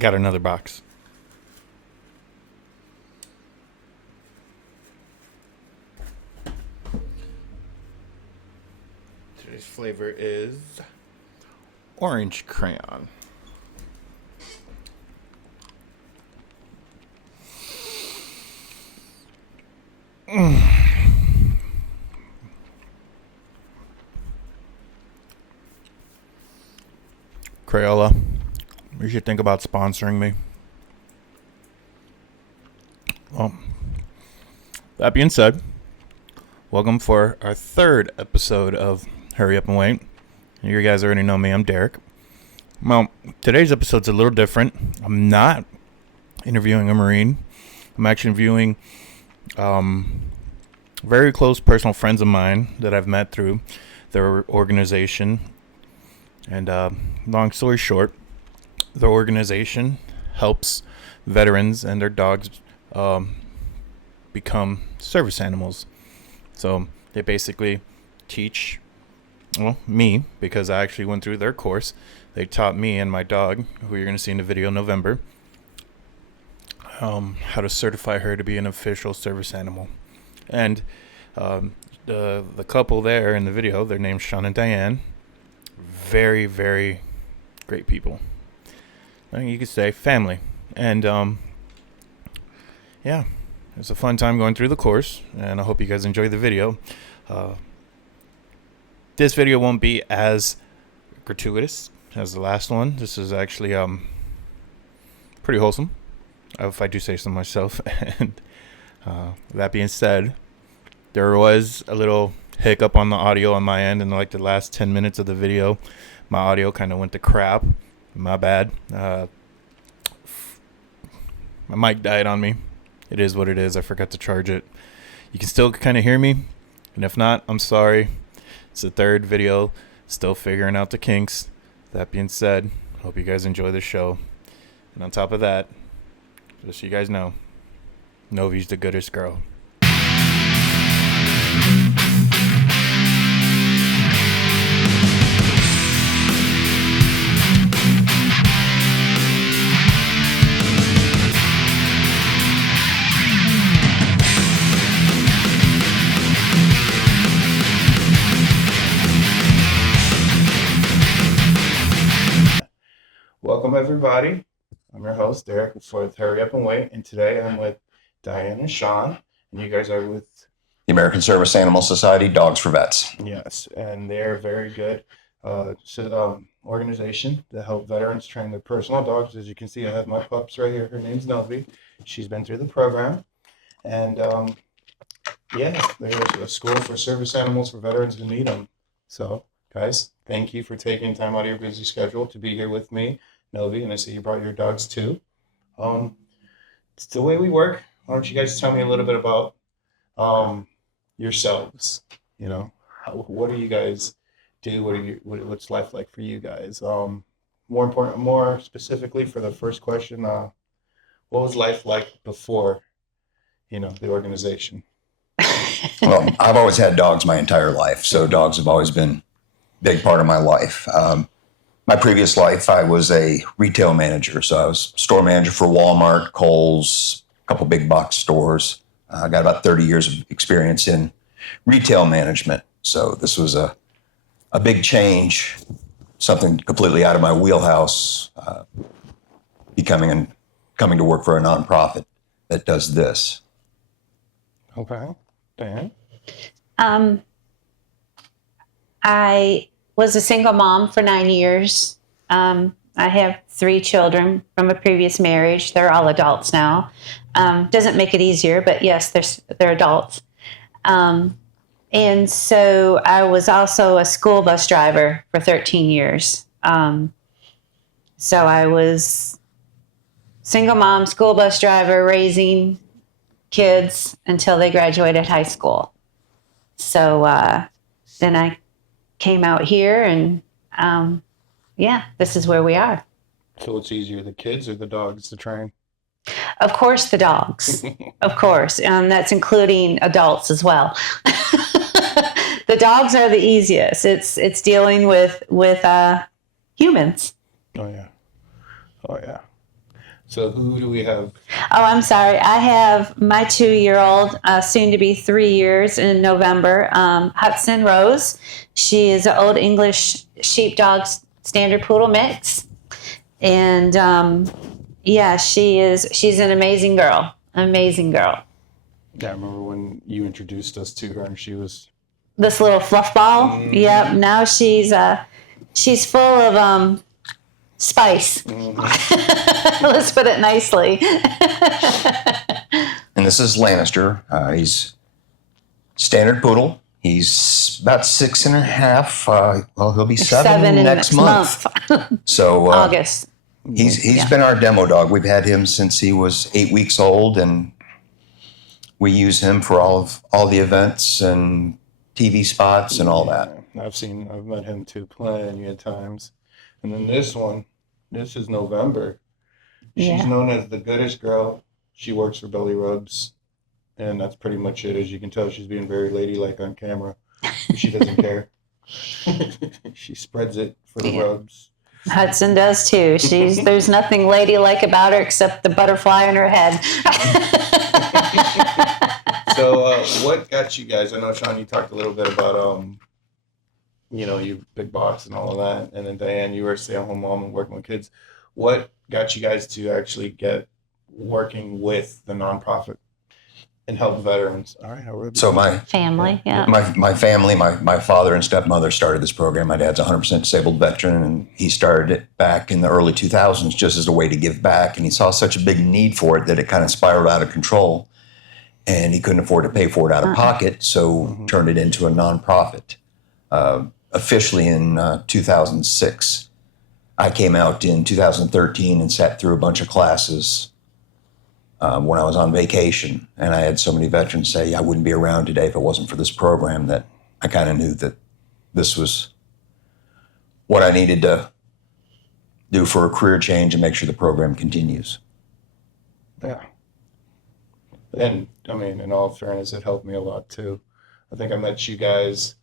Got another box. Today's flavor is orange crayon. Crayola, you should think about sponsoring me. Well, that being said, welcome for our third episode of Hurry Up and Wait. You guys already know me, I'm Derek. Well, today's episode's a little different. I'm not interviewing a Marine. I'm actually interviewing very close personal friends of mine that I've met through their organization. And long story short, the organization helps veterans and their dogs become service animals. So they basically teach, me, because I actually went through their course. They taught me and my dog, who you're going to see in the video in November, how to certify her to be an official service animal. And the couple there in the video, their name's Shawn and Diane. Very, very great people. I think you could say family. And yeah, it's a fun time going through the course, and I hope you guys enjoy the video. This video won't be as gratuitous as the last one. This is actually pretty wholesome, if I do say so myself. And that being said, there was a little hiccup on the audio on my end in like the last 10 minutes of the video. My audio kind of went to crap. My bad. My mic died on me. It is what it is. I forgot to charge it. You can still kind of hear me, and if not, I'm sorry. It's the third video, still figuring out the kinks. That being said, hope you guys enjoy the show. And on top of that, just so you guys know, Novi's the goodest girl. Welcome, everybody. I'm your host, Derek, for Hurry Up and Wait, and today I'm with Diane and Shawn, and you guys are with the American Service Animal Society, Dogs4Vets. Yes, and they're a very good organization to help veterans train their personal dogs. As you can see, I have my pups right here. Her name's Novi. She's been through the program, and yeah, there's a school for service animals for veterans who need them. So, guys, thank you for taking time out of your busy schedule to be here with me, Novi, and I see you brought your dogs too. It's the way we work. Why don't you guys tell me a little bit about yourselves? You know, what do you guys do? What's life like for you guys? More specifically for the first question, what was life like before, the organization? Well, I've always had dogs my entire life, so dogs have always been a big part of my life. My previous life, I was a retail manager, so I was store manager for Walmart, Kohl's, a couple big box stores. I got about 30 years of experience in retail management, so this was a big change, something completely out of my wheelhouse, coming to work for a nonprofit that does this. Okay. Diane? I was a single mom for 9 years. I have 3 children from a previous marriage. They're all adults now. Doesn't make it easier, but yes, they're adults. And so I was also a school bus driver for 13 years. So I was single mom, school bus driver, raising kids until they graduated high school. So then I came out here and this is where we are. So what's easier, the kids or the dogs to train? Of course, the dogs. Of course. That's including adults as well. The dogs are the easiest. It's dealing with humans. Oh yeah. So who do we have? Oh, I'm sorry. I have my 2-year-old, soon to be 3 years in November, Hudson Rose. She is an Old English Sheepdog Standard Poodle mix. And yeah, she's an amazing girl. Amazing girl. Yeah, I remember when you introduced us to her and she was. This little fluff ball. Yep. Now she's full of spice. Let's put it nicely. And this is Lannister. He's standard poodle. He's about 6.5. Well, he'll be seven next month. So August. He's been our demo dog. We've had him since he was 8 weeks old, and we use him for all the events and TV spots and all that. I've met him too plenty of times. And then this is November. She's known as the goodest girl. She works for Belly Rubs, and that's pretty much it. As you can tell, she's being very ladylike on camera. She doesn't care. She spreads it for the rubs. Hudson does too. There's nothing ladylike about her except the butterfly in her head. So what got you guys? I know, Shawn, you talked a little bit about you big boss and all of that, and then Diane, you were a stay-at-home mom and working with kids. What got you guys to actually get working with the nonprofit and help veterans? All right, so my family, yeah. My family, my father and stepmother started this program. My dad's a 100% disabled veteran, and he started it back in the early 2000s just as a way to give back. And he saw such a big need for it that it kind of spiraled out of control, and he couldn't afford to pay for it out of pocket, so turned it into a nonprofit. Officially in 2006. I came out in 2013 and sat through a bunch of classes when I was on vacation. And I had so many veterans say, I wouldn't be around today if it wasn't for this program, that I kind of knew that this was what I needed to do for a career change and make sure the program continues. Yeah. And I mean, in all fairness, it helped me a lot too. I think I met you guys.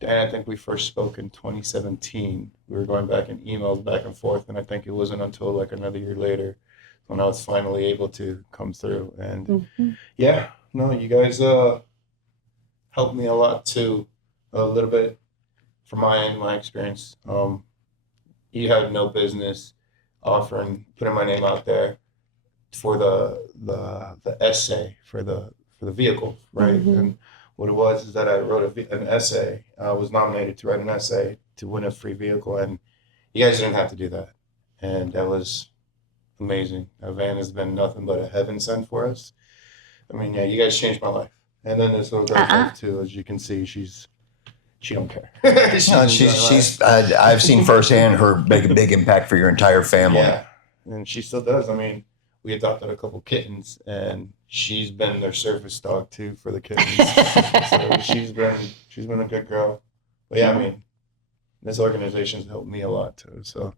And I think we first spoke in 2017. We were going back in emails back and forth, and I think it wasn't until like another year later when I was finally able to come through. And yeah, no, you guys helped me a lot too, a little bit from my experience. You had no business putting my name out there for the essay for the vehicle, right? And what it was is that I wrote an essay. I was nominated to write an essay to win a free vehicle, and you guys didn't have to do that. And that was amazing. That van has been nothing but a heaven sent for us. I mean, yeah, you guys changed my life. And then this little girl's life too. As you can see, she don't care. I've seen firsthand her make a big impact for your entire family. Yeah, and she still does. I mean, we adopted a couple kittens, and she's been their service dog too for the kittens. So she's been a good girl. But yeah, I mean, this organization's helped me a lot too. So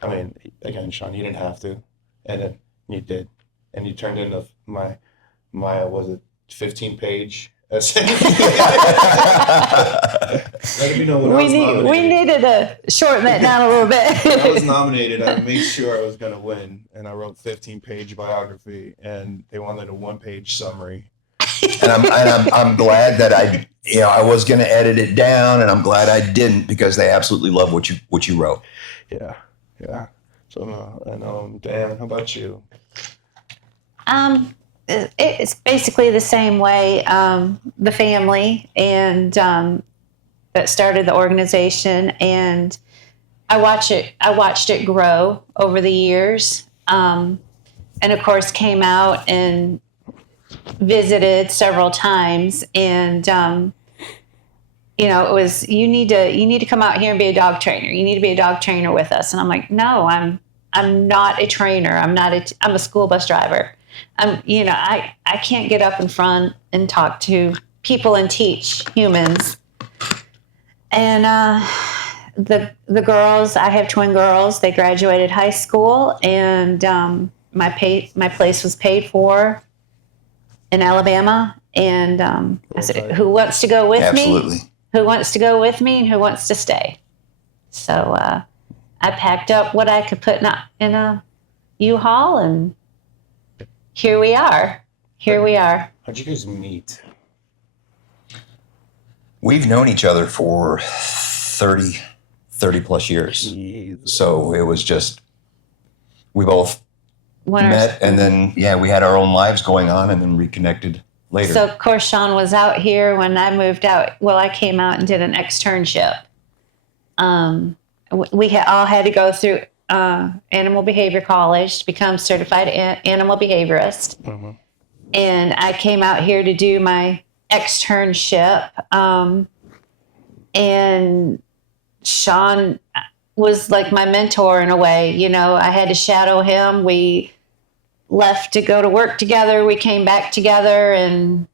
I mean, again, Shawn, you didn't have to, and then you did, and you turned into my was it 15-page essay? Let me know when I was nominated. We needed to shorten that down a little bit. When I was nominated, I made sure I was going to win, and I wrote 15-page biography, and they wanted a 1-page summary. And I'm glad that I was going to edit it down, and I'm glad I didn't, because they absolutely love what you wrote. Yeah. So and Dan, how about you? It's basically the same way. The family and that started the organization, and I watched it grow over the years, and of course came out and visited several times. And it was, you need to come out here and be a dog trainer. You need to be a dog trainer with us. And I'm like, no, I'm not a trainer. I'm a school bus driver. I can't get up in front and talk to people and teach humans. And the girls, I have twin girls. They graduated high school, and my place was paid for in Alabama. And I said, "Who wants to go with Absolutely. me? Who wants to go with me, and who wants to stay?" So I packed up what I could put in a U-Haul, and here we are. Here we are. How'd you guys meet? We've known each other for 30 plus years. Jeez. So it was just, we both When our- met, and then, we had our own lives going on, and then reconnected later. So, of course, Shawn was out here when I moved out. Well, I came out and did an externship. We all had to go through animal behavior college to become certified animal behaviorist. Mm-hmm. And I came out here to do my externship. And Shawn was like my mentor in a way. You know, I had to shadow him. We left to go to work together. We came back together, and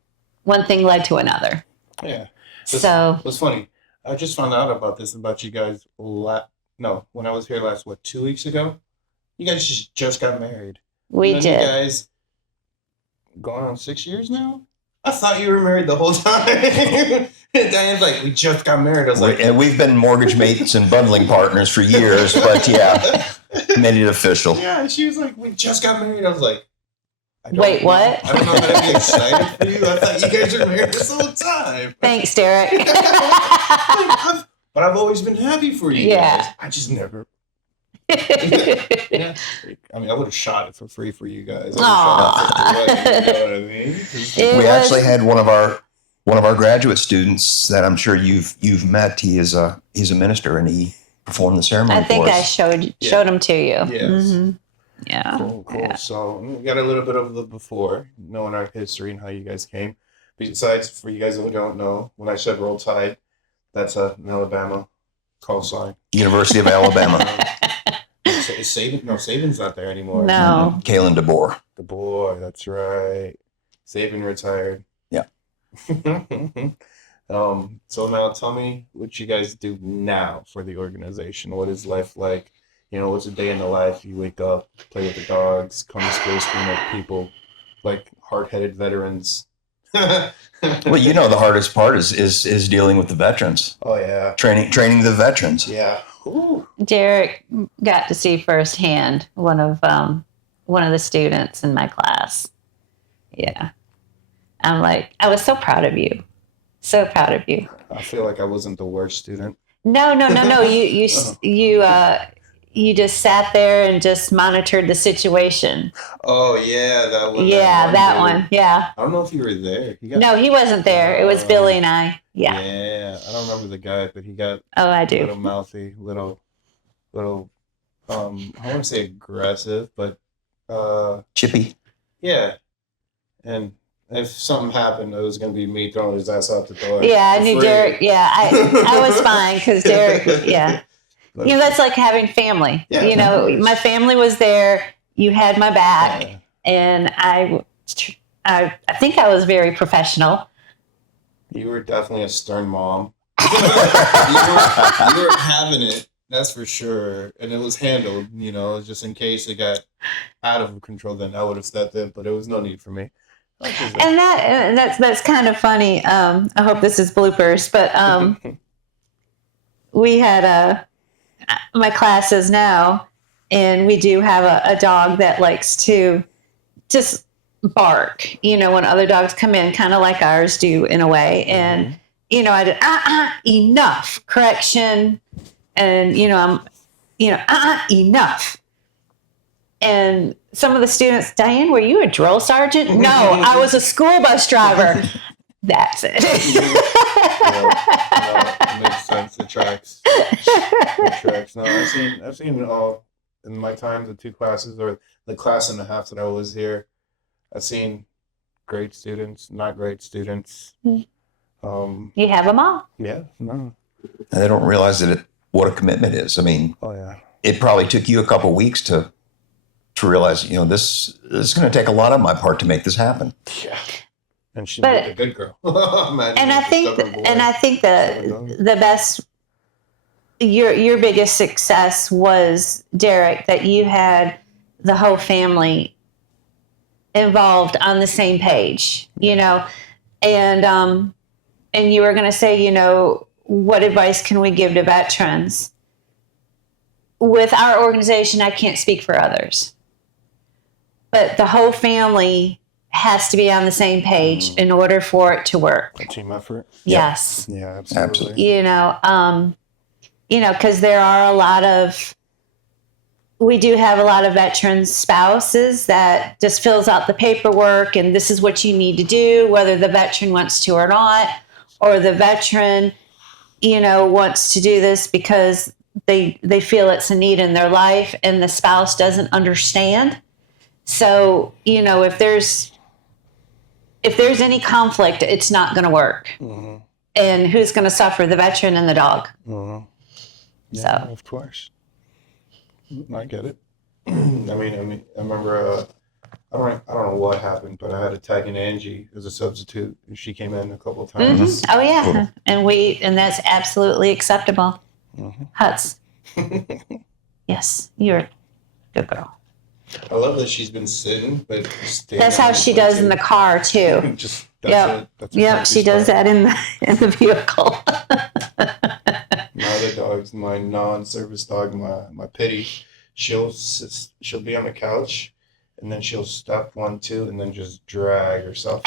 one thing led to another. Yeah. So It's funny. I just found out about this about you guys when I was here last 2 weeks ago. You guys just got married. we And then did. You guys going on 6 years now? I thought you were married the whole time. Diane's like, we just got married. I was like, And we've been mortgage mates and bundling partners for years, but made it official. Yeah, and she was like, we just got married. I was like, Wait, what? I don't know how to be excited for you. I thought you guys were married this whole time. Thanks, Derek. But I've always been happy for you Yeah. guys. I just never. Yeah. I mean, I would have shot it for free for you guys. I would've shot it for free, you know what I mean? 'Cause- It We was- actually had one of our graduate students that I'm sure you've met. He's a minister, and he performed the ceremony I think for I us. showed them to you. Yes. Mhm. Yeah. Cool. Yeah. So we got a little bit of the before, knowing our history and how you guys came. Besides, for you guys who don't know, when I said Roll Tide, that's an Alabama call sign. University of Alabama. Is Saban? No, Saban's not there anymore. No. Kalen DeBoer. The boy, that's right. Saban retired. Yeah. So now tell me what you guys do now for the organization. What is life like? You know, what's a day in the life? You wake up, play with the dogs, come to school, scream at people like hard-headed veterans. Well, you know, the hardest part is dealing with the veterans, Oh yeah. training the veterans. Yeah. Ooh. Derek got to see firsthand one of the students in my class. Yeah. I'm like, I was so proud of you. So proud of you. I feel like I wasn't the worst student. No. You just sat there and just monitored the situation. Oh yeah, that one. Yeah, that dude. one. Yeah. I don't know if you were there. He got, No, he wasn't there. It was Billy and I. Yeah. Yeah, I don't remember the guy, but he got Oh, I a little do. mouthy, little, I want to say aggressive, but Chippy. yeah. And if something happened, it was gonna be me throwing his ass out the door. Yeah, I for knew free. Derek. Yeah, I was fine because Derek. Yeah. But- You know, that's like having family. Yeah, You know, of course. my family was there. You had my back, Yeah. and I think I was very professional. You were definitely a stern mom. you were having it, that's for sure. And it was handled, you know, just in case it got out of control, then I would have stepped in, but there was no need for me. And that's kind of funny. I hope this is bloopers, but we had my classes now, and we do have a dog that likes to just bark, you know, when other dogs come in, kind of like ours do in a way. And, you know, I did, enough, correction. And, enough. And some of the students, Diane, were you a drill sergeant? No, I was a school bus driver. That's it. No, it makes sense. It tracks. It tracks. No, I've seen all in my time, the 2 classes or the class and a half that I was here. I've seen great students, not great students. You have them all. Yeah, no. And they don't realize what a commitment is. I mean, Oh yeah. it probably took you a couple weeks to realize, you know, this is going to take a lot on my part to make this happen. Yeah. And she's But- a good girl. And I think the best, your biggest success was, Derek, that you had the whole family involved on the same page, you know, and you were going to say, you know, what advice can we give to veterans? With our organization, I can't speak for others, but the whole family has to be on the same page in order for it to work. A team effort. Yes. Yeah, absolutely. Because there are we do have a lot of veteran spouses that just fills out the paperwork and this is what you need to do, whether the veteran wants to or not, or the veteran, wants to do this because they feel it's a need in their life and the spouse doesn't understand. So, if there's any conflict, it's not going to work. Mm-hmm. And who's going to suffer? The veteran and the dog. Mm-hmm. Yeah, So, of course. I get it. I remember. I don't know what happened, but I had to tag in Angie as a substitute, and she came in a couple of times. oh yeah, and that's absolutely acceptable. Mm-hmm. Huts. Yes, you're a good girl. I love that she's been sitting, but that's how she does in the car too. Yep, she does that in the vehicle. My other dog's my non-service dog, my Pitty. She'll be on the couch, and then she'll step 1, 2, and then just drag herself.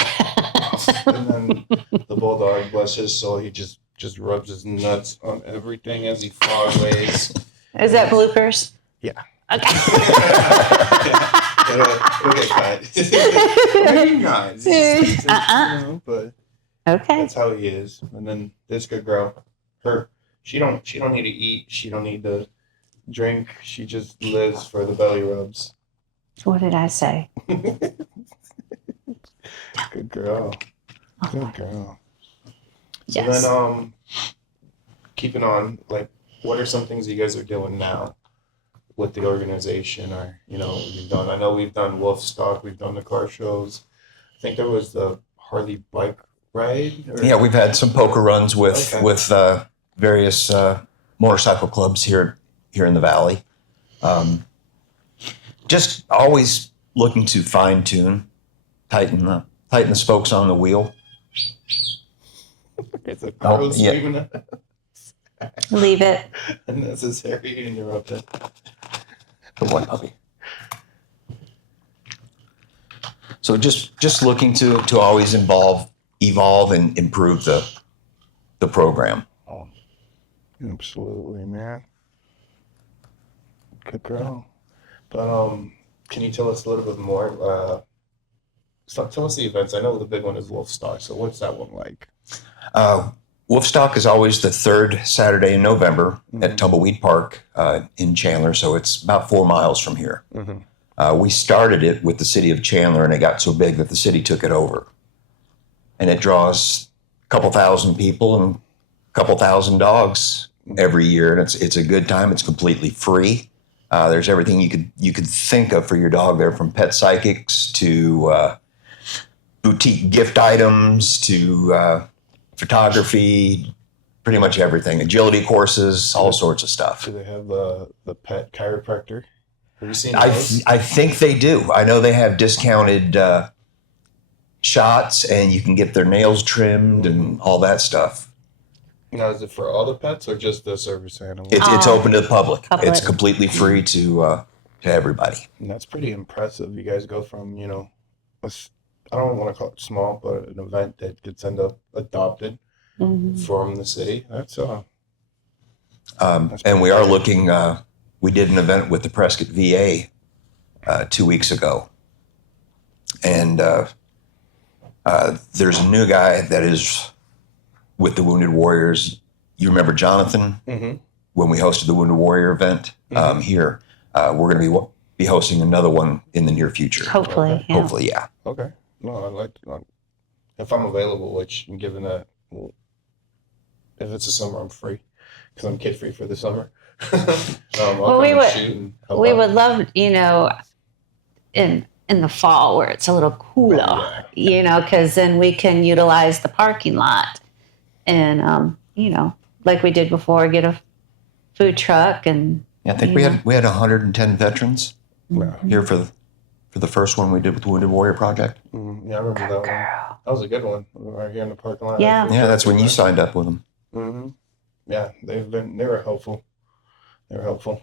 And then the bulldog, bless his soul, he just rubs his nuts on everything as he far ways. Is that bloopers? Yeah. Okay. It'll get cut. Maybe not. But okay. That's how he is. And then this good girl, she don't need to eat. She don't need to drink. She just lives for the belly rubs. What did I say? Good girl. Good girl. Yes. So then, keeping on, what are some things you guys are doing now with the organization, or you've done? I know we've done Wolf Stock, we've done the car shows. I think there was the Harley bike ride. Yeah, we've had some poker runs with various motorcycle clubs here in the valley. Just always looking to fine tune, tighten the spokes on the wheel. It's a girl screaming. Leave it. Unnecessary interruption. Good one, puppy. So just looking to always evolve and improve the program. Oh, absolutely, man. Good girl. But can you tell us a little bit more? Tell us the events. I know the big one is Wolfstock. So what's that one like? Wolfstock is always the third Saturday in November at Tumbleweed Park in Chandler, so it's about 4 miles from here. Mm-hmm. We started it with the city of Chandler, and it got so big that the city took it over. And it draws a couple thousand people and a couple thousand dogs every year, and it's a good time. It's completely free. There's everything you could think of for your dog there, from pet psychics to boutique gift items to photography, pretty much everything. Agility courses, all sorts of stuff. Do they have the pet chiropractor? Have you seen those? I think they do. I know they have discounted shots, and you can get their nails trimmed and all that stuff. Now, is it for all the pets or just the service animals? It's open to the public. It's completely free to everybody. And that's pretty impressive. You guys go from, I don't want to call it small, but an event that gets adopted from the city. That's and we are looking. We did an event with the Prescott VA 2 weeks ago, and there's a new guy that is with the Wounded Warriors. You remember Jonathan when we hosted the Wounded Warrior event here? We're going to be hosting another one in the near future. Hopefully, okay. Hopefully, yeah. Okay. No, I like if I'm available, which given that, if it's the summer, I'm free because I'm kid free for the summer. We would love, in the fall where it's a little cooler, because then we can utilize the parking lot and, like we did before, get a food truck and. Yeah, I think we had 110 veterans here for the first one we did with the Wounded Warrior Project. Yeah, I remember that one. That was a good one. Right here in the parking lot. Yeah. Yeah, that's when you signed up with them. Yeah, they were helpful. They were helpful.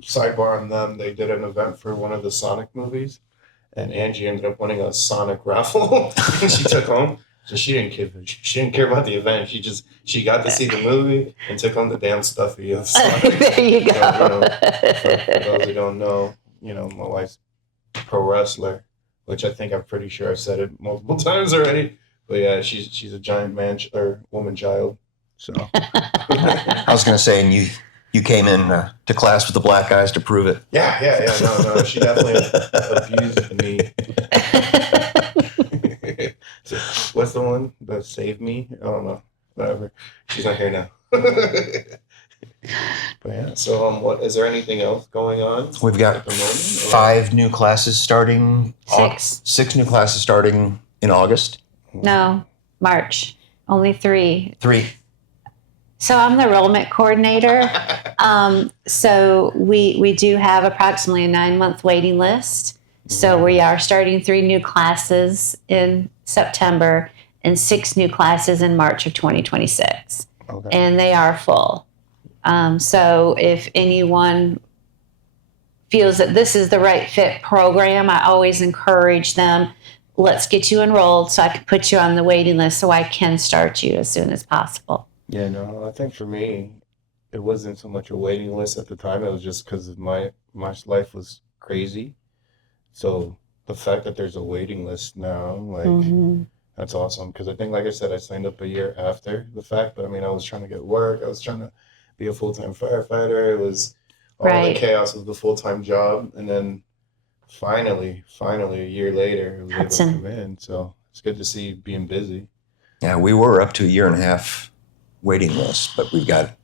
Sidebar on them, they did an event for one of the Sonic movies, and Angie ended up winning a Sonic raffle, and she took home. So she didn't care about the event. She got to see the movie and took home the damn stuffy of Sonic. There you go. So, for those who don't know, my wife's a pro wrestler, which I think I'm pretty sure I've said it multiple times already. But yeah, she's a giant man or woman child. So I was going to say, and you came in to class with the black eyes to prove it. yeah. No, she definitely abused me. So, what's the one that saved me? I don't know. Whatever. She's not here now. But yeah. So what is there anything else going on? We've got at the moment, 5 new classes starting. 6. 6 new classes starting in August. No, March. Only 3. 3. So I'm the enrollment coordinator. So we do have approximately a 9-month waiting list. So we are starting 3 new classes in September and 6 new classes in March of 2026. Okay. And they are full. So if anyone feels that this is the right fit program, I always encourage them, let's get you enrolled so I can put you on the waiting list so I can start you as soon as possible. Yeah, no, I think for me, it wasn't so much a waiting list at the time. It was just because my life was crazy. So the fact that there's a waiting list now, like, that's awesome. Because I think, like I said, I signed up a year after the fact. But I mean, I was trying to get work. I was trying to be a full-time firefighter. It was all the chaos of the full-time job. And then finally, a year later, I was able to come in. So it's good to see you being busy. Yeah, we were up to a 1.5 year waiting list, but we've got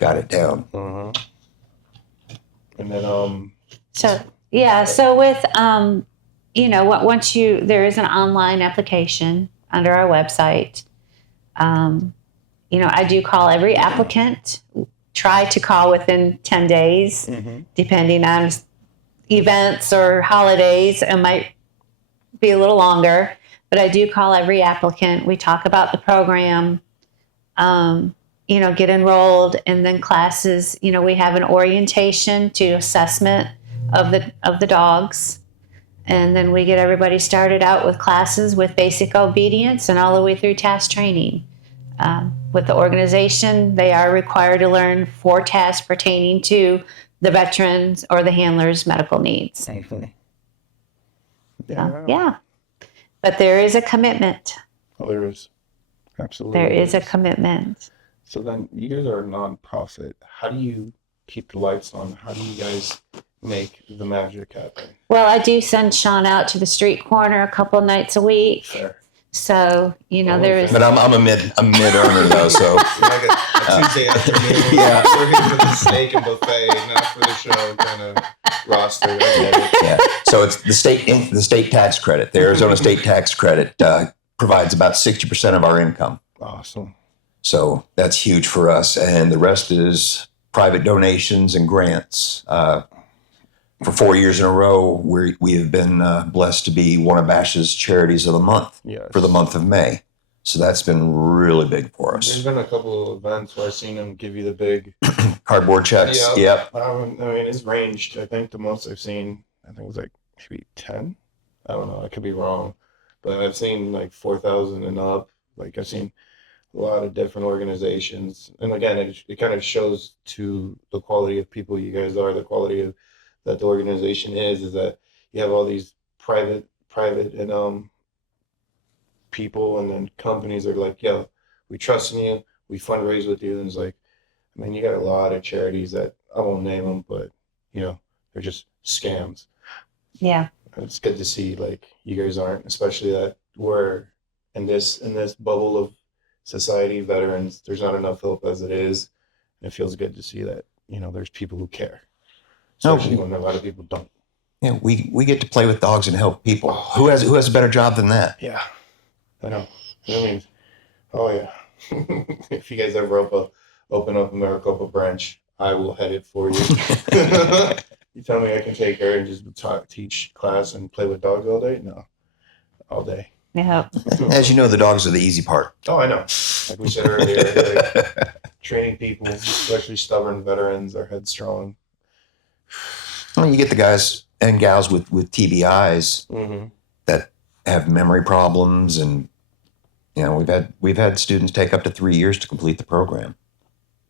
it down. Uh-huh. And then So with there is an online application under our website. I do call every applicant. Try to call within 10 days, depending on events or holidays. It might be a little longer, but I do call every applicant. We talk about the program. Get enrolled, and then classes. We have an orientation to assessment of the dogs, and then we get everybody started out with classes with basic obedience and all the way through task training. With the organization, they are required to learn 4 tasks pertaining to the veterans or the handler's medical needs. Thankfully. Yeah. But there is a commitment. Oh, there is. Absolutely. There is a commitment. So then you guys are a nonprofit. How do you keep the lights on? How do you guys make the magic happen? Well, I do send Shawn out to the street corner a couple nights a week. Fair. So, there is. But I'm a mid earner though, so Like a Tuesday afternoon. Yeah. We're here for the steak and buffet, not for the show kind of roster. I get it. yeah. So it's the state tax credit. The Arizona state tax credit provides about 60% of our income. Awesome. So that's huge for us, and the rest is private donations and grants. For 4 years in a row, we have been blessed to be one of Bash's charities of the month for the month of May. So that's been really big for us. There's been a couple of events where I've seen them give you the big cardboard checks. Yep. I mean, it's ranged. I think the most I've seen, I think it was like maybe 10. I don't know. I could be wrong, but I've seen like 4,000 and up. Like I've seen a lot of different organizations, and again, it kind of shows to the quality of people you guys are, the quality of that the organization is that you have all these private and people, and then companies are like, yo, we trust in you, we fundraise with you. And it's like, I mean, you got a lot of charities that I won't name them, but they're just scams. Yeah. And it's good to see like you guys aren't, especially that we're in this bubble of society, veterans. There's not enough help as it is. And it feels good to see that there's people who care. Especially when a lot of people don't. Yeah, we get to play with dogs and help people. Who has a better job than that? Yeah, I know. I mean, oh yeah. If you guys ever open up a Maricopa branch, I will head it for you. You tell me I can take her and just teach class and play with dogs all day? No, all day. Yeah. As you know, the dogs are the easy part. Oh, I know. Like we said earlier, like, training people, especially stubborn veterans, are headstrong. Well, you get the guys and gals with TBIs Mm-hmm. that have memory problems, and we've had students take up to 3 years to complete the program.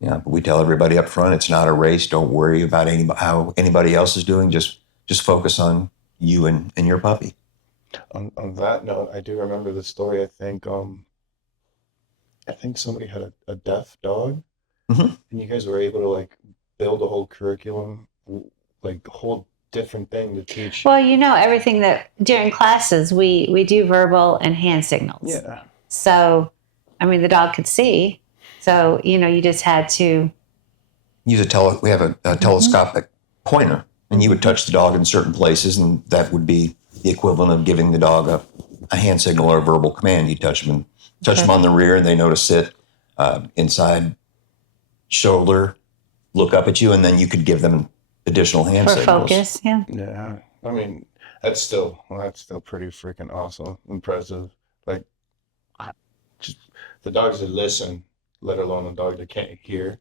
Yeah, but we tell everybody up front, it's not a race. Don't worry about how anybody else is doing. Just focus on you and your puppy. On that note, I do remember the story. I think somebody had a deaf dog, Mm-hmm. and you guys were able to like build a whole curriculum, like a whole different thing to teach. Well, everything that during classes we do verbal and hand signals. Yeah. So, I mean, the dog could see. So, you just had to Use we have a telescopic pointer, and you would touch the dog in certain places, and that would be the equivalent of giving the dog a hand signal or a verbal command. You touch them on the rear, and they know to sit inside shoulder, look up at you, and then you could give them additional hand for signals. focus. Yeah. Yeah. I mean, that's still pretty freaking awesome, impressive. Like, just the dogs that listen, let alone the dog that can't hear.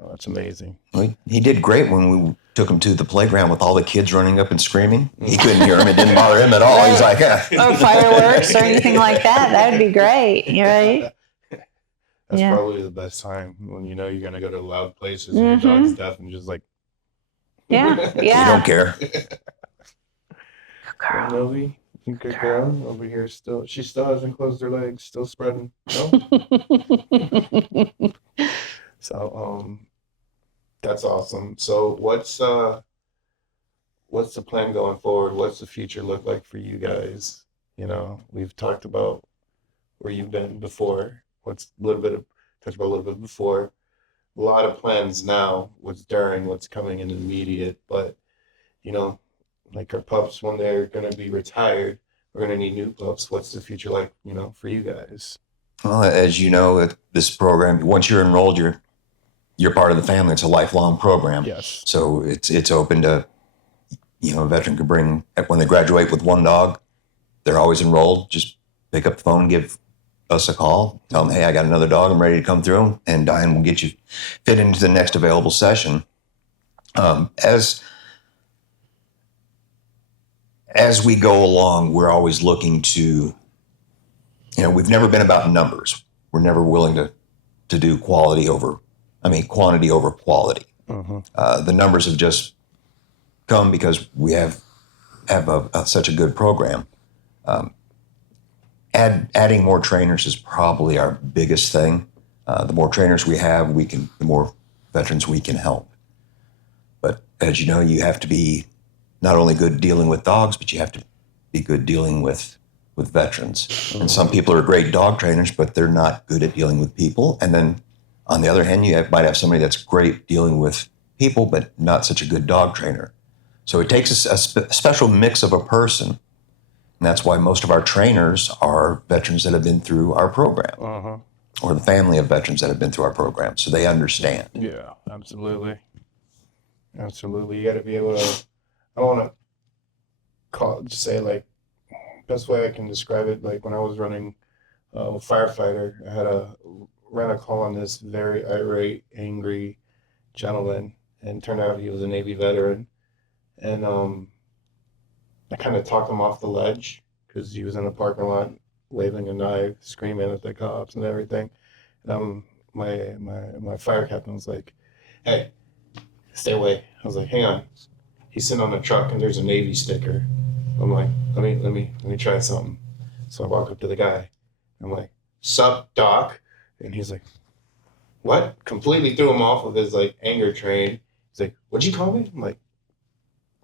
Oh, that's amazing. He did great when we took him to the playground with all the kids running up and screaming. He couldn't hear him. It didn't bother him at all. He's like, Or fireworks or anything like that. That would be great. Right? That's Yeah. probably the best time when you're gonna go to loud places and your dog's deaf and just like, Yeah. you Yeah. don't care. Girl. Novi, you good girl over here still. She still hasn't closed her legs, still spreading. No? So that's awesome. So what's the plan going forward? What's the future look like for you guys? We've talked about where you've been before. Talked about a little bit before. A lot of plans now, what's during, what's coming in the immediate, but like our pups, when they're gonna be retired, we're gonna need new pups. What's the future like, for you guys? Well, as you know, this program, once you're enrolled, you're part of the family. It's a lifelong program. Yes. So it's open to, a veteran could bring, when they graduate with one dog, they're always enrolled. Just pick up the phone, give us a call, tell them, hey, I got another dog, I'm ready to come through, and Diane will get you fit into the next available session. As we go along, we're always looking to, we've never been about numbers. We're never willing to do quantity over quality. Uh-huh. The numbers have just come because we have such a good program. Adding more trainers is probably our biggest thing. The more trainers we have, the more veterans we can help. But as you know, you have to be not only good dealing with dogs, but you have to be good dealing with veterans. Mm-hmm. And some people are great dog trainers, but they're not good at dealing with people. And then on the other hand, might have somebody that's great dealing with people, but not such a good dog trainer. So it takes a special mix of a person. And that's why most of our trainers are veterans that have been through our program, Uh-huh. or the family of veterans that have been through our program. So they understand. Yeah, absolutely. Absolutely. You got to be able to, I don't want to just say like, best way I can describe it, like when I was running a firefighter, ran a call on this very irate, angry gentleman, and turned out he was a Navy veteran. And I kind of talked him off the ledge because he was in a parking lot waving a knife, screaming at the cops and everything. And my fire captain was like, "Hey, stay away." I was like, "Hang on." He's sitting on the truck and there's a Navy sticker. I'm like, let me try something. So I walk up to the guy. I'm like, "Sup, Doc?" And he's like, "What?" Completely threw him off of his like anger train. He's like, "What'd you call me?" I'm like,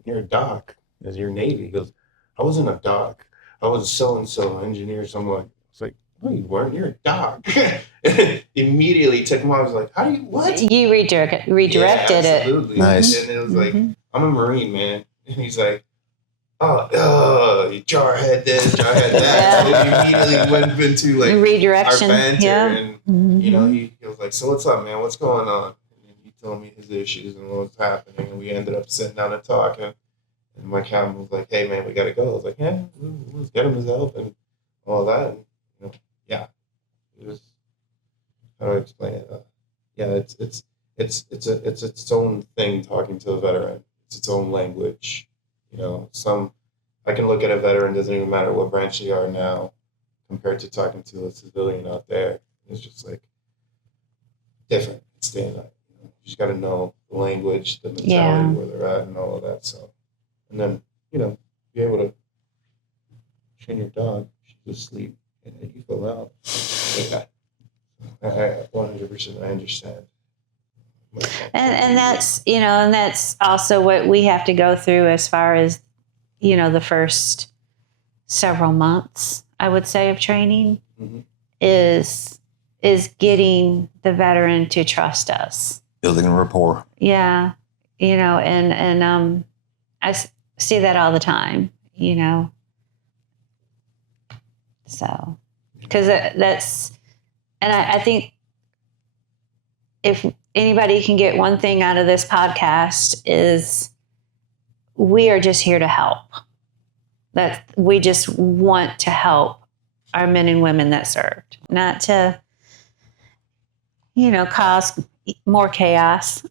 "You're a doc. As your Navy." He goes, "I wasn't a doc. I was a so-and-so engineer." So I'm like, it's like, "No, you weren't. You're a doc." Immediately took him off. I was like, "How do you, what?" You redirected Yeah, it. absolutely. Nice. And it was like, "I'm a Marine, man." And he's like, "Oh, you jarhead this, jarhead that." Yeah. And he immediately went into like Redirection. our banter. Yeah. And, he was like, "So what's up, man? What's going on?" And he told me his issues and what was happening. And we ended up sitting down and talking. And my captain was like, "Hey, man, we got to go." I was like, "Yeah, let's get him his help and all that." And, yeah, it was, how do I explain it? Yeah, it's its own thing talking to a veteran. It's its own language. You know, I can look at a veteran, doesn't even matter what branch they are now, compared to talking to a civilian out there. It's just like different. It's standing up. You just got to know the language, the mentality, Yeah. where they're at, and all of that. So, and then be able to train your dog. She's asleep, and then you go out. Yeah, I 100% I understand. And that's, and that's also what we have to go through as far as, the first several months, I would say, of training Mm-hmm. is getting the veteran to trust us. Building a rapport. Yeah. And see that all the time, so, because that's, and I think if anybody can get one thing out of this podcast is we are just here to help. That we just want to help our men and women that served, not to, cause more chaos.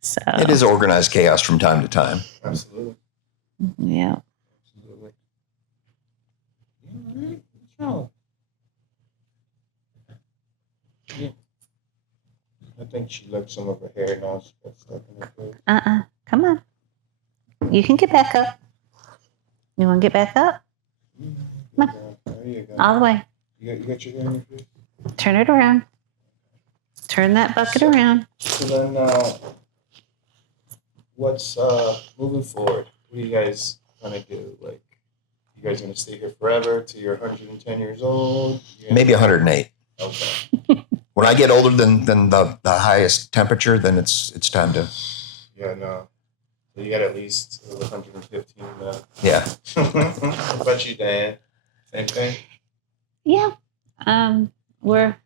So It is organized chaos from time to time. Absolutely. yeah. Absolutely. Yeah, right. What's wrong? Yeah. I think she left some of her hair now. She got stuck in her throat. Come on. You can get back up. You want to get back up? Come on. There you go. All the way. You got your hair in your face? Turn it around. Turn that bucket around. So then, what's moving forward? What are you guys gonna do? Like, you guys gonna stay here forever till you're 110 years old? Maybe 108. Okay. When I get older than the highest temperature, then it's time to. Yeah, no. So you got at least 115 now. Yeah. What about you, Diane? Same thing? Yeah. We're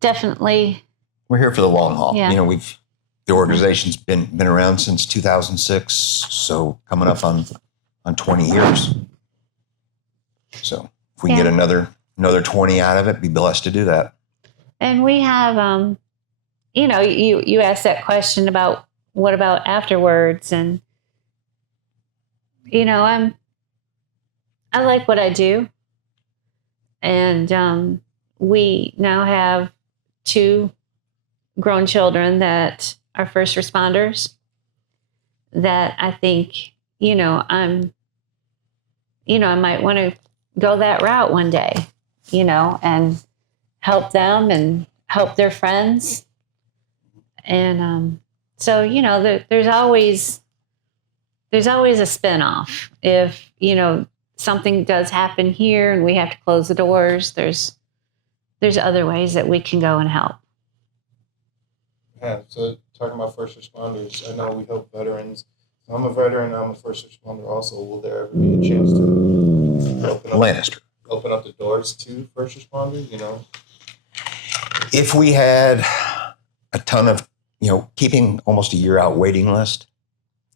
definitely. We're here for the long haul. Yeah. The organization's been around since 2006, so coming up on 20 years. So if we can get another 20 out of it, be blessed to do that. And we have, you asked that question about what about afterwards, and I like what I do, and we now have 2 grown children that are first responders. That I think I might want to go that route one day, and help them and help their friends. And so, there's always a spinoff. If, something does happen here and we have to close the doors, there's other ways that we can go and help. Yeah, so talking about first responders, I know we help veterans. I'm a veteran, I'm a first responder also. Will there ever be a chance to open up the doors to first responders, If we had a ton of, keeping almost a year out waiting list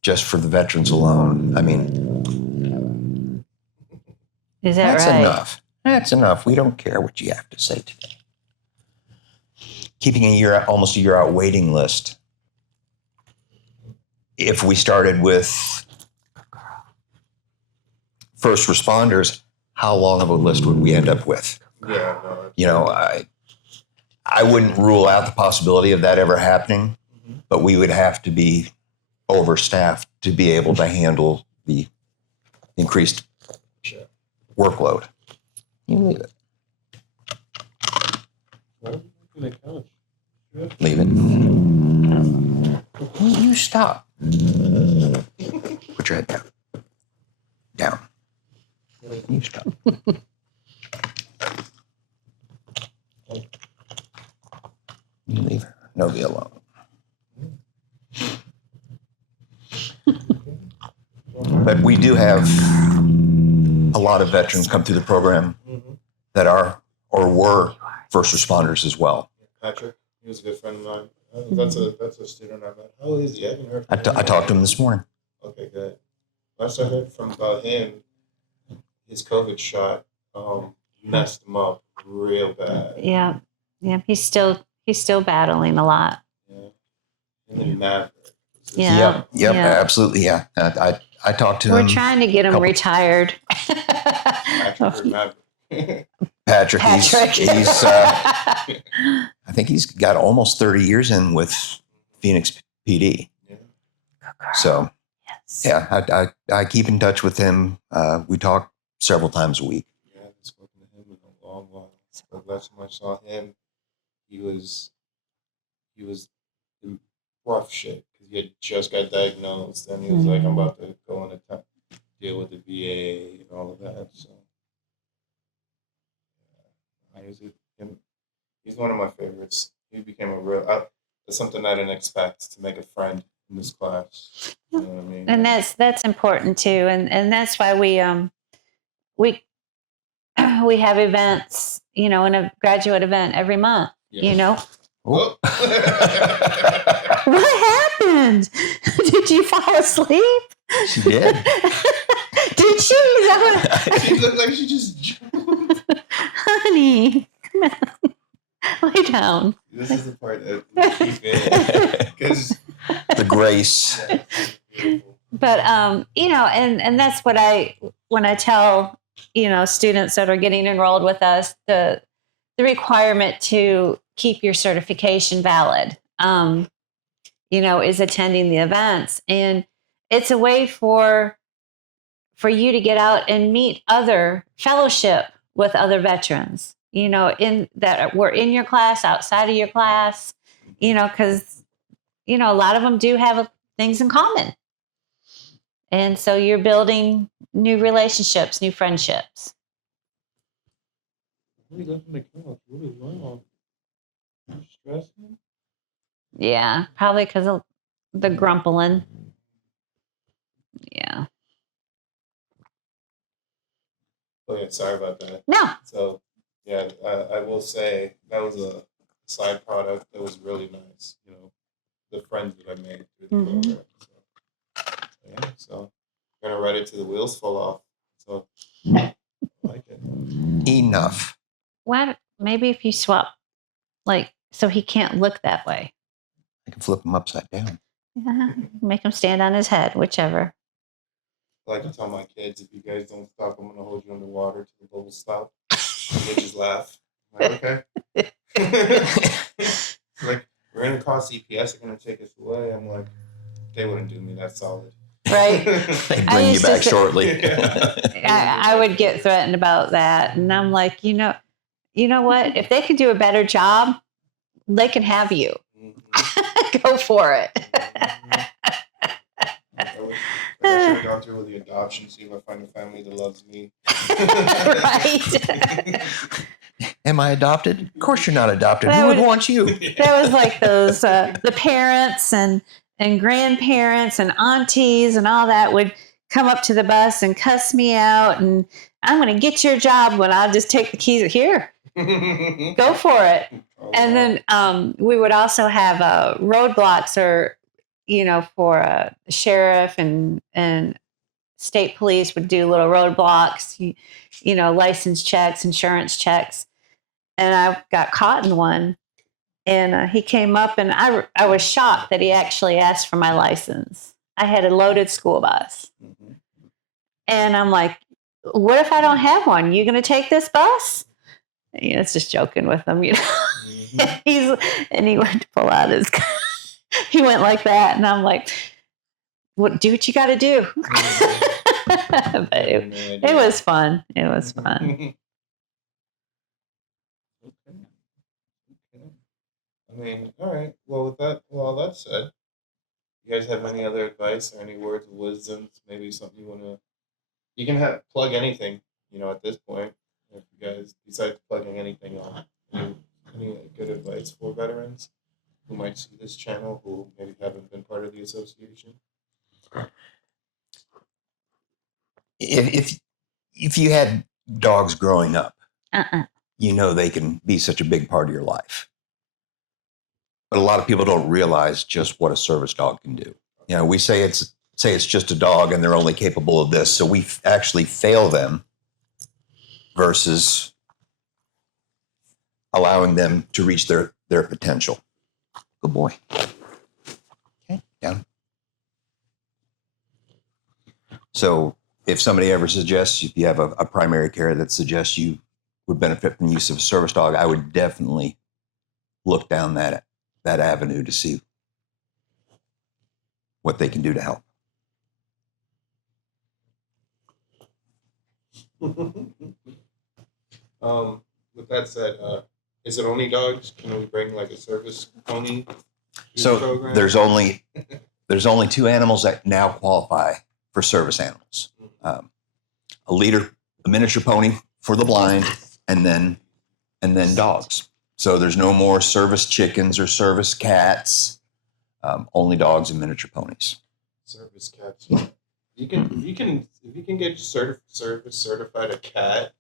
just for the veterans alone, I mean, Is that that's right? enough. That's enough. We don't care what you have to say today. Keeping almost a year out waiting list. If we started with first responders, how long of a list would we end up with? Yeah, no. I wouldn't rule out the possibility of that ever happening, but we would have to be overstaffed to be able to handle the increased workload. You leave it. Leave it. You stop. Put your head down. Down. You stop. You leave her. Nobody alone. But we do have a lot of veterans come through the program that are or were first responders as well. Patrick, he was a good friend of mine. That's a student I met. How is he? I haven't heard. I talked to him this morning. Okay, good. Last I heard from about him, his COVID shot messed him up real bad. Yeah. He's still battling a lot. Yeah. And then Maverick. Yeah. Yep, Yeah. absolutely. Yeah. I talked to We're him. trying to get him couple- retired. Patrick or Maverick. Patrick, Patrick. he's I think he's got almost 30 years in with Phoenix PD. Yeah. So Yes. yeah, I keep in touch with him. We talk several times a week. Yeah, I haven't spoken to him in a long while. The last time I saw him, he was in rough shape because he had just got diagnosed, and he was like, "I'm about to go on a deal with the VA and all of that." So I was he's one of my favorites. He became a real. That's something I didn't expect to make a friend in this class. You know what I mean? And that's important too, and that's why we we have events, and a graduate event every month. Yeah. Oh. What happened? Did you fall asleep? She did. Did she? Is that what? She looked like she just jumped. Honey, come on, lay down. This is the part that we keep in because The grace. But and that's what when I tell students that are getting enrolled with us, the requirement to keep your certification valid is attending the events, and it's a way for you to get out and meet other fellowship with other veterans, in that were in your class, outside of your class, because a lot of them do have things in common. And so you're building new relationships, new friendships. Really looking to come up really long. You stressing? Yeah, probably because of the grumpling. Yeah. Oh yeah, sorry about that. No. So yeah, I will say that was a side product that was really nice. The friends that I made through the program. So, yeah, so I'm gonna ride it till the wheels fall off. So I like it. Enough. What? Maybe if you swap, so he can't look that way. I can flip him upside down. Yeah, make him stand on his head, whichever. I like to tell my kids, if you guys don't stop, I'm gonna hold you underwater till the bubbles stop. And they just laugh. I'm like, okay. Like, we're gonna call CPS. They're gonna take us away. I'm like, they wouldn't do me that solid. Right. They I bring you used to back say- shortly. I would get threatened about that, and I'm like, you know what? If they could do a better job, they can have you. Mhm. Go for it. I should have gone through with the adoption, see if I find a family that loves me. Right. Am I adopted? Of course you're not adopted. That Who would would- want you? That was like those the parents and grandparents and aunties and all that would come up to the bus and cuss me out, and I'm going to get your job when I'll just take the keys. Here, go for it. Oh, And then we would also have roadblocks, or for sheriff and state police would do little roadblocks, license checks, insurance checks. And I got caught in one, and he came up, and I was shocked that he actually asked for my license. I had a loaded school bus, Mhm. and I'm like, "What if I don't have one? You going to take this bus?" It's just joking with him, Mhm. And he went to pull out his gun. He went like that, and I'm like, do what you got to do." But it was fun. It was fun. Okay. I mean, all right. Well, with all that said, you guys have any other advice or any words of wisdom? Maybe something you want to. You can plug anything. At this point, if you guys decide plugging anything on, any good advice for veterans who might see this channel who maybe haven't been part of the association? If you had dogs growing up, Uh-uh. they can be such a big part of your life. But a lot of people don't realize just what a service dog can do. We say it's just a dog and they're only capable of this, so we actually fail them versus allowing them to reach their potential. Good boy. Okay, down. So if somebody ever suggests, if you have a primary care that suggests you would benefit from the use of a service dog, I would definitely look down that avenue to see what they can do to help. With that said, is it only dogs? Can we bring like a service pony to the So program? there's only 2 animals that now qualify for service animals. A leader, a miniature pony for the blind, and then dogs. So there's no more service chickens or service cats. Only dogs and miniature ponies. Service cats. If you can get service certified a cat,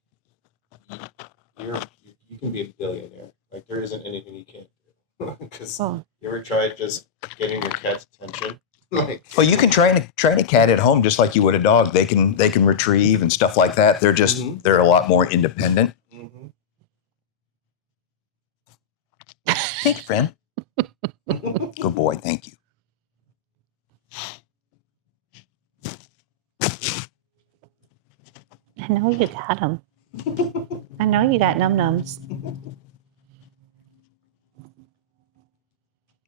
you can be a billionaire. Like there isn't anything you can't do. Because you ever tried just getting your cat's attention? Like, well, you can train a cat at home just like you would a dog. They can retrieve and stuff like that. They're just they're a lot more independent. Mm-hmm. Thank you, friend. Good boy. Thank you. I know you got them. I know you got num-nums.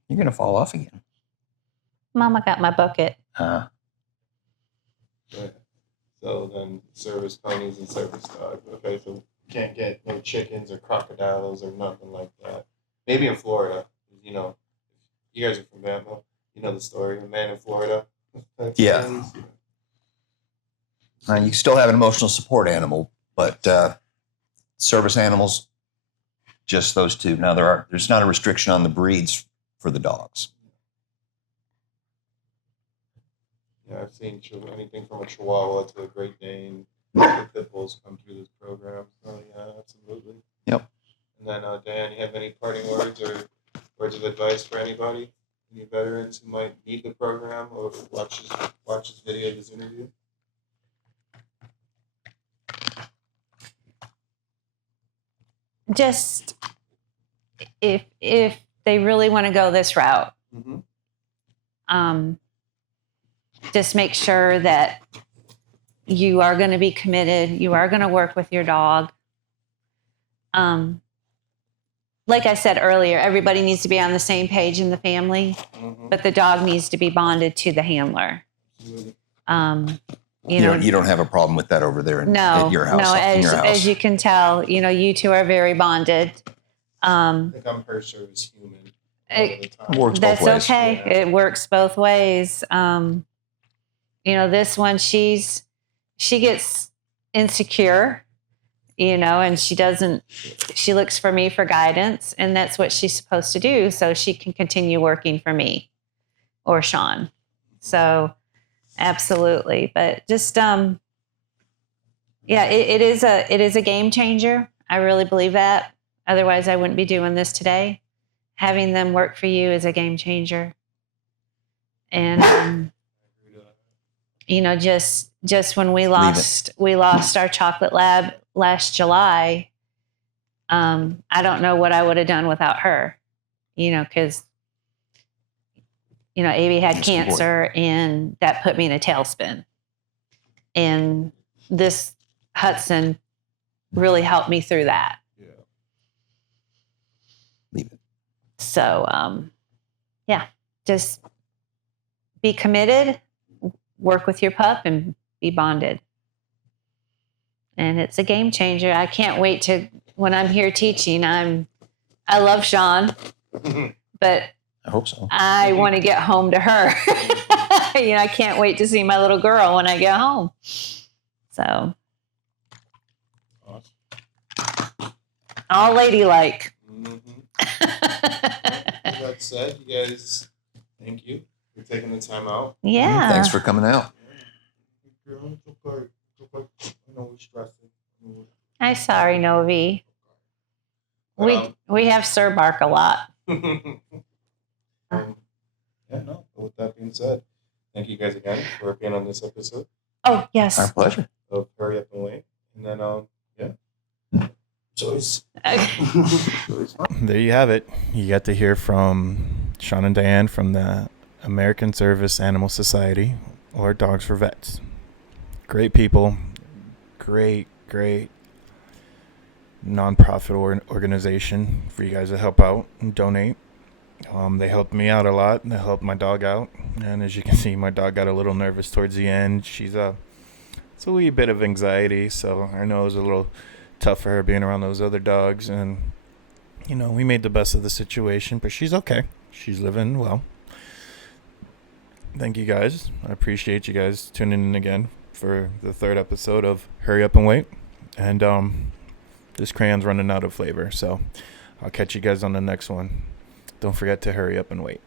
You're gonna fall off again. Mama got my bucket. Yeah. So then service ponies and service dogs. Okay, so you can't get no chickens or crocodiles or nothing like that. Maybe in Florida, you know, you guys are from Bama. You know the story. A man in Florida. Yeah. You still have an emotional support animal, but service animals, just those 2. Now there's not a restriction on the breeds for the dogs. Yeah, I've seen anything from a Chihuahua to a Great Dane. The pit bulls come through this program. So yeah, absolutely. Yep. And then Diane, you have any parting words or words of advice for anybody, any veterans who might need the program or watch this video, this interview? Just if they really want to go this route, just make sure that you are going to be committed. You are going to work with your dog. Like I said earlier, everybody needs to be on the same page in the family, but the dog needs to be bonded to the handler. You don't have a problem with that over there at your house. No, in your house. as you can tell, you 2 are very bonded. I think I'm her service human. It works both That's ways. okay. Yeah. It works both ways. This one, she gets insecure, and she looks for me for guidance, and that's what she's supposed to do so she can continue working for me or Shawn. So absolutely. But just, it is a game changer. I really believe that. Otherwise I wouldn't be doing this today. Having them work for you is a game changer. And, just when we lost our chocolate lab last July, I don't know what I would have done without her, because, Abby had cancer and that put me in a tailspin. And this Hudson really helped me through that. Yeah. Leave it. So, just be committed, work with your pup, and be bonded. And it's a game changer. I can't wait to, when I'm here teaching, I love Shawn, but I hope so. I want to get home to her. I can't wait to see my little girl when I get home. So, Awesome. all ladylike. With that said, you guys, thank you for taking the time out. Yeah. Thanks for coming out. Girl, it's okay. I know we're stressing. I'm sorry, Novi. We have Sir bark a lot. No. But with that being said, thank you guys again for being on this episode Oh, yes. Our pleasure. of Hurry Up and Wait. And then, so it's There you have it. You got to hear from Shawn and Diane from the American Service Animal Society, or Dogs for Vets. great people, great nonprofit organization for you guys to help out and donate. They helped me out a lot, and they helped my dog out. And as you can see, my dog got a little nervous towards the end. It's a wee bit of anxiety, so I know it was a little tough for her being around those other dogs. And, we made the best of the situation, but she's okay. She's living well. Thank you guys. I appreciate you guys tuning in again for the third episode of Hurry Up and Wait. And this crayon's running out of flavor, so I'll catch you guys on the next one. Don't forget to hurry up and wait.